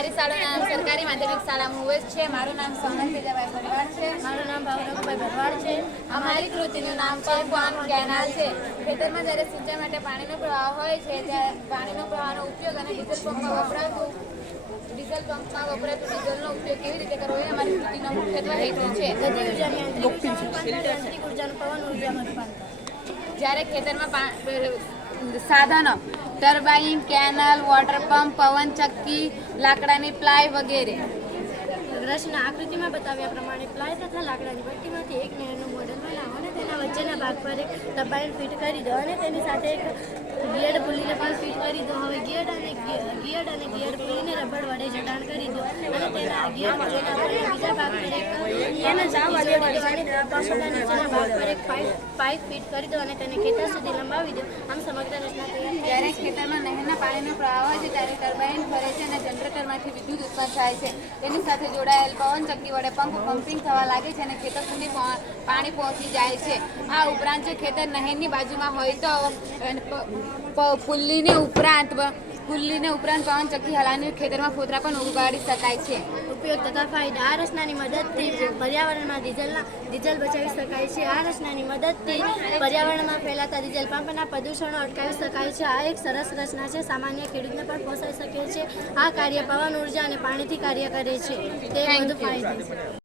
અમારી શાળાનું નામ સરકારી માધ્યમિક શાળા મુવેશ છે। મારું નામ સોનલ તેજાભાઈ ભરવાડ છે। મારું નામ ભાવનગરભાઈ ભરવાડ છે। અમારી કૃતિનું નામ પંપ ઓન કેનાલ છે। ખેતરમાં જ્યારે સિંચાઈ માટે પાણીનો પ્રવાહ હોય છે ત્યારે પાણીનો પ્રવાહનો ઉપયોગ અને ડીઝલ પંપમાં વપરાતું ડીઝલનો ઉપયોગ કેવી રીતે કરવો એ અમારી કૃતિનો મુખ્યત્વે હેતુ છે। ગતિ ઉર્જાની યાંત્રિક ઉર્જાનું પવન ઉર્જામાં રૂપાંતર। જ્યારે ખેતરમાં સાધનો ટર્બાઇન, કેનલ, વોટર પંપ, પવન ચક્કી, લાકડાની પ્લાય વગેરે। રચના આકૃતિમાં બતાવ્યા પ્રમાણે પ્લાય તથા લાકડાની ભઠ્ઠીમાંથી એક નહેરનું મોડલ બનાવો અને તેના વચ્ચેના ભાગ પર એક ટર્બાઇન ફિટ કરી દો અને તેની સાથે એક ગિયર્ડ પુલીને પણ ફિટ કરી દો। હવે ગિયર્ડ અને ગિયર્ડ પુલીને રબર વડે જોડાણ કરી દો અને તેના ગિયર્ડ પુલીના બીજા ભાગ પર એક નીચેના ભાગ પર એક પાઇપ ફિટ કરી દો અને તેને ખેતર સુધી લંબાવી દો। આમ સમગ્ર રચના તૈયાર। જ્યારે ખેતરમાં નહેરના પાણીનો પ્રવાહ હોય છે ત્યારે ટર્બાઇન ફરે છે અને જનરેટરમાંથી વિદ્યુત ઉત્પન્ન થાય છે। તેની સાથે જોડાયેલ પવન ચક્કી વડે પમ્પિંગ થવા લાગે છે અને ખેતર સુધી પાણી પહોંચી જાય છે। આ ઉપરાંત જો ખેતર નહેરની બાજુમાં હોય તો પુલ્લીને ઉપરાંત પવન ચક્કી હલાવીને ખેતરમાં ફોતરા પણ ઉગાડી શકાય છે। ઉપયોગ તથા ફાયદા। આ રચનાની મદદથી પર્યાવરણમાં ડીઝલ બચાવી શકાય છે। આ રચનાની મદદથી પર્યાવરણમાં ફેલાતા ડીઝલ પંપના પ્રદૂષણો અટકાવી શકાય છે। આ એક સરસ રચના છે, સામાન્ય ખેડૂતને પણ પોસાઈ શકે છે। આ કાર્ય પવન ઉર્જા અને પાણીથી કાર્ય કરે છે, તે વધુ ફાયદા છે।